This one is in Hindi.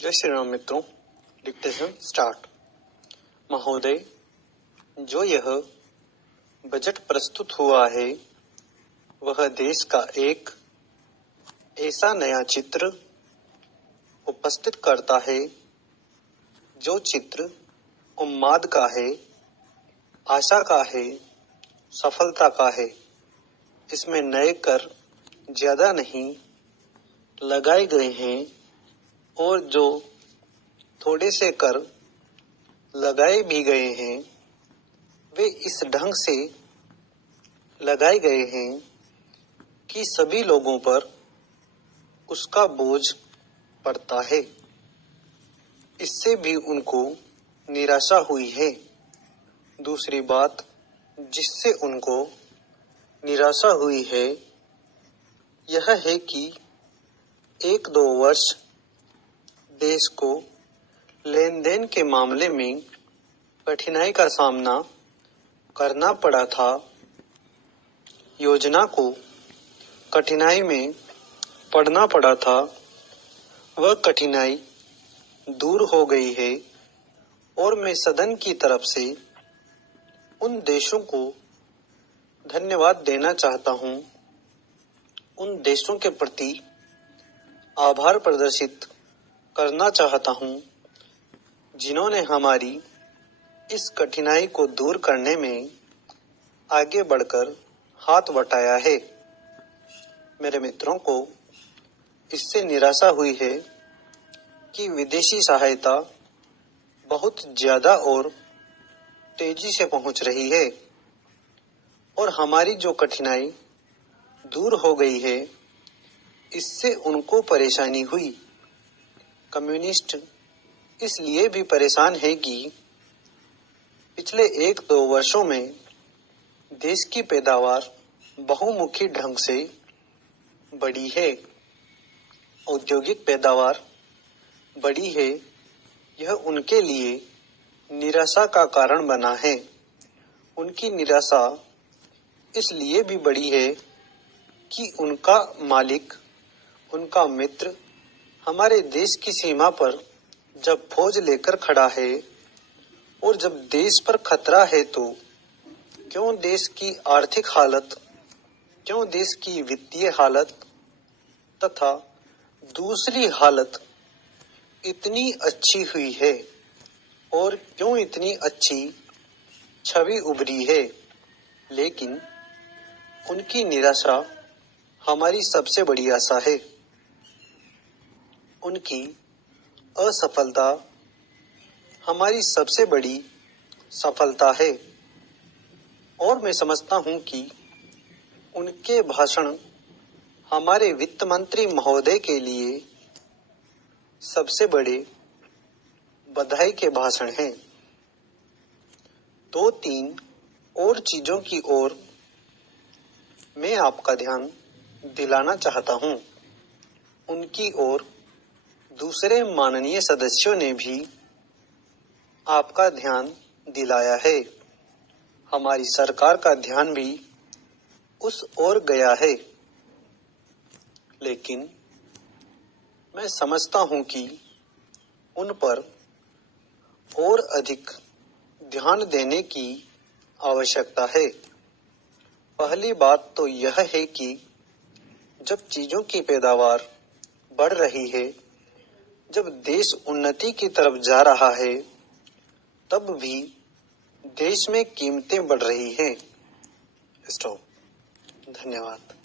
जय श्री राम मित्रों, डिक्टेशन स्टार्ट। महोदय, जो यह बजट प्रस्तुत हुआ है वह देश का एक ऐसा नया चित्र उपस्थित करता है जो चित्र उन्माद का है, आशा का है, सफलता का है। इसमें नए कर ज्यादा नहीं लगाए गए हैं और जो थोड़े से कर लगाए भी गए हैं वे इस ढंग से लगाए गए हैं कि सभी लोगों पर उसका बोझ पड़ता है। इससे भी उनको निराशा हुई है। दूसरी बात जिससे उनको निराशा हुई है यह है कि 1-2 वर्ष देश को लेन देन के मामले में कठिनाई का सामना करना पड़ा था। योजना को कठिनाई में पड़ना पड़ा था, वह कठिनाई दूर हो गई है और मैं सदन की तरफ से उन देशों को धन्यवाद देना चाहता हूं, उन देशों के प्रति आभार प्रदर्शित करना चाहता हूं जिन्होंने हमारी इस कठिनाई को दूर करने में आगे बढ़कर हाथ बटाया है। मेरे मित्रों को इससे निराशा हुई है कि विदेशी सहायता बहुत ज्यादा और तेजी से पहुंच रही है और हमारी जो कठिनाई दूर हो गई है इससे उनको परेशानी हुई। कम्युनिस्ट इसलिए भी परेशान है कि पिछले 1-2 वर्षों में देश की पैदावार बहुमुखी ढंग से बढ़ी है। औद्योगिक पैदावार बढ़ी है। यह उनके लिए निराशा का कारण बना है। उनकी निराशा इसलिए भी बढ़ी है कि उनका मालिक, उनका मित्र हमारे देश की सीमा पर जब फौज लेकर खड़ा है और जब देश पर खतरा है तो क्यों देश की आर्थिक हालत, क्यों देश की वित्तीय हालत तथा दूसरी हालत इतनी अच्छी हुई है और क्यों इतनी अच्छी छवि उभरी है। लेकिन उनकी निराशा हमारी सबसे बड़ी आशा है। उनकी असफलता हमारी सबसे बड़ी सफलता है और मैं समझता हूं कि उनके भाषण हमारे वित्त मंत्री महोदय के लिए सबसे बड़े बधाई के भाषण हैं। 2-3 और चीजों की ओर मैं आपका ध्यान दिलाना चाहता हूं। उनकी ओर दूसरे माननीय सदस्यों ने भी आपका ध्यान दिलाया है। हमारी सरकार का ध्यान भी उस ओर गया है। लेकिन मैं समझता हूं कि उन पर और अधिक ध्यान देने की आवश्यकता है। पहली बात तो यह है कि जब चीजों की पैदावार बढ़ रही है, जब देश उन्नति की तरफ जा रहा है, तब भी देश में कीमतें बढ़ रही हैं। स्टॉप। धन्यवाद।